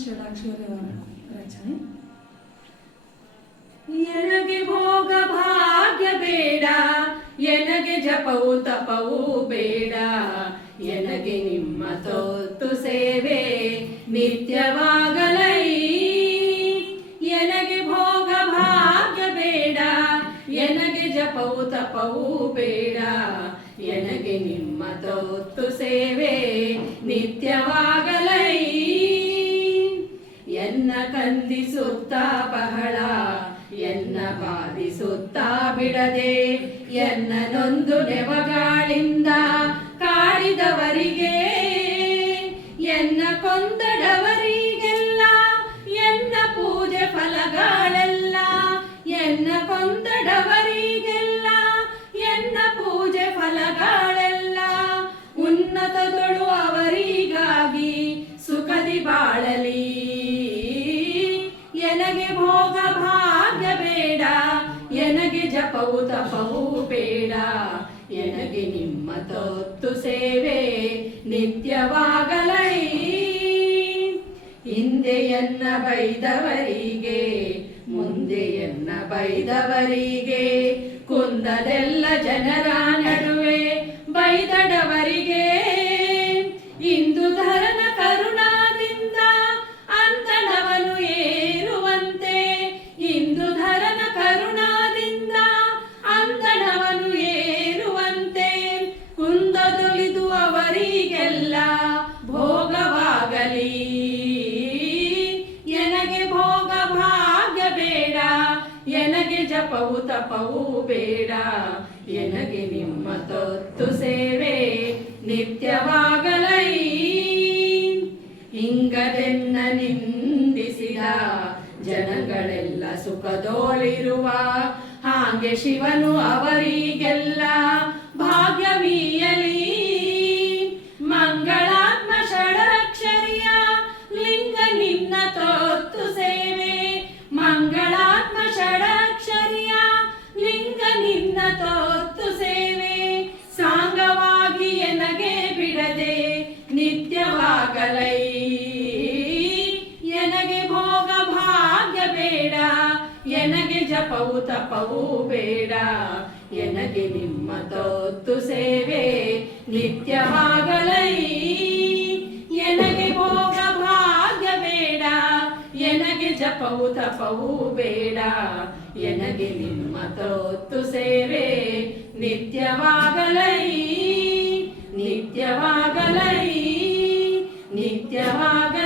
ಷಡಾಕ್ಷರಿಯವರ ರಚನೆ. ಎನಗೆ ಭೋಗ ಭಾಗ್ಯ ಬೇಡ, ಎನಗೆ ಜಪವು ತಪವು ಬೇಡ, ಎನಗೆ ನಿಮ್ಮ ತೊತ್ತು ಸೇವೆ ನಿತ್ಯವಾಗಲೈ. ಎನಗೆ ಭೋಗ ಭಾಗ್ಯ ಬೇಡ, ಎನಗೆ ಜಪವು ತಪವು ಬೇಡ, ಎನಗೆ ನಿಮ್ಮ ತೊತ್ತು ಸೇವೆ ನಿತ್ಯವಾಗಲೈ. ಎನ್ನ ಕಂದಿಸುತ್ತಾ ಬಹಳ, ಎನ್ನ ಬಾಧಿಸುತ್ತಾ ಬಿಡದೆ, ಎನ್ನ ನೊಂದು ನೆವಗಾಳಿಂದ ಕಾಡಿದವರಿಗೆ, ಎನ್ನ ಕೊಂದಡವರಿಗೆಲ್ಲ ಎನ್ನ ಪೂಜೆ ಫಲಗಳೆಲ್ಲ, ಎನ್ನ ಕೊಂದಡವರಿಗೆಲ್ಲ ಎನ್ನ ಪೂಜೆ ಫಲಗಳೆಲ್ಲ, ಉನ್ನತದೊಳು ಅವರಿಗಾಗಿ ಸುಖದಿ ಬಾಳಲಿ. ಎನಗೆ ಭೋಗ ಭಾಗ್ಯ ಬೇಡ, ಎನಗೆ ಜಪವು ತಪವು ಬೇಡ, ಎನಗೆ ನಿಮ್ಮ ತೊತ್ತು ಸೇವೆ ನಿತ್ಯವಾಗಲೈ. ಹಿಂದೆಯನ್ನ ಬೈದವರಿಗೆ, ಮುಂದೆಯನ್ನ ಬೈದವರಿಗೆ, ಕುಂದದೆಲ್ಲ ಜನರ ನಡುವೆ ಬೈದಡವರಿಗೆ, ಇಂದು ಧರನ ಕರುಣಾದಿಂದ ಅಂತಣವನು ಏರುವಂತೆ, ಇಂದು ಧರನ ಕರುಣಾದಿಂದ ಅಂತಣವನು ಏರುವಂತೆ, ಕುಂದದೊಲಿದು ಅವರಿಗೆಲ್ಲ ಭೋಗವಾಗಲಿ. ಎನಗೆ ಭೋಗ ಭಾಗ್ಯ ಬೇಡ, ಎನಗೆ ಜಪವು ತಪವು ಬೇಡ, ಎನಗೆ ನಿಮ್ಮ ತೊತ್ತು ಸೇವೆ ನಿತ್ಯವಾಗಲೈ. ಹಿಂಗದೆನ್ನ ನಿಂದಿಸಿದ ಜನಗಳೆಲ್ಲ ಸುಖದೋಳಿರುವ, ಹಾಗೆ ಶಿವನು ಅವರಿಗೆಲ್ಲ ಭಾಗ್ಯವೀಯಲಿ. ಮಂಗಳಾತ್ಮ ಷಡಕ್ಷರಿಯ ಲಿಂಗ ನಿನ್ನ ತೊತ್ತು ಸೇವೆ, ಮಂಗಳಾತ್ಮ ಷಡಕ್ಷರಿಯ ಲಿಂಗ ನಿನ್ನ ತೊತ್ತು ಸೇವೆ, ಸಾಂಗವಾಗಿ ಎನಗೆ ಬಿಡದೆ ನಿತ್ಯವಾಗಲೈ. ಎನಗೆ ಭೋಗ ಭಾಗ್ಯ ಬೇಡ, ಎನಗೆ ಜಪವು ತಪವು ಬೇಡ, ಎನಗೆ ನಿಮ್ಮ ತೊತ್ತು ಸೇವೆ ನಿತ್ಯವಾಗಲೈ. ಎನಗೆ ಭೋಗ ಭಾಗ್ಯ ಬೇಡ, ಎನಗೆ ಜಪವು ತಪವು ಬೇಡ, ಎನಗೆ ನಿಮ್ಮ ತೊತ್ತು ಸೇವೆ ನಿತ್ಯವಾಗಲೈ. ನಿತ್ಯವಾಗಲೈ, ನಿತ್ಯವಾಗಲೈ.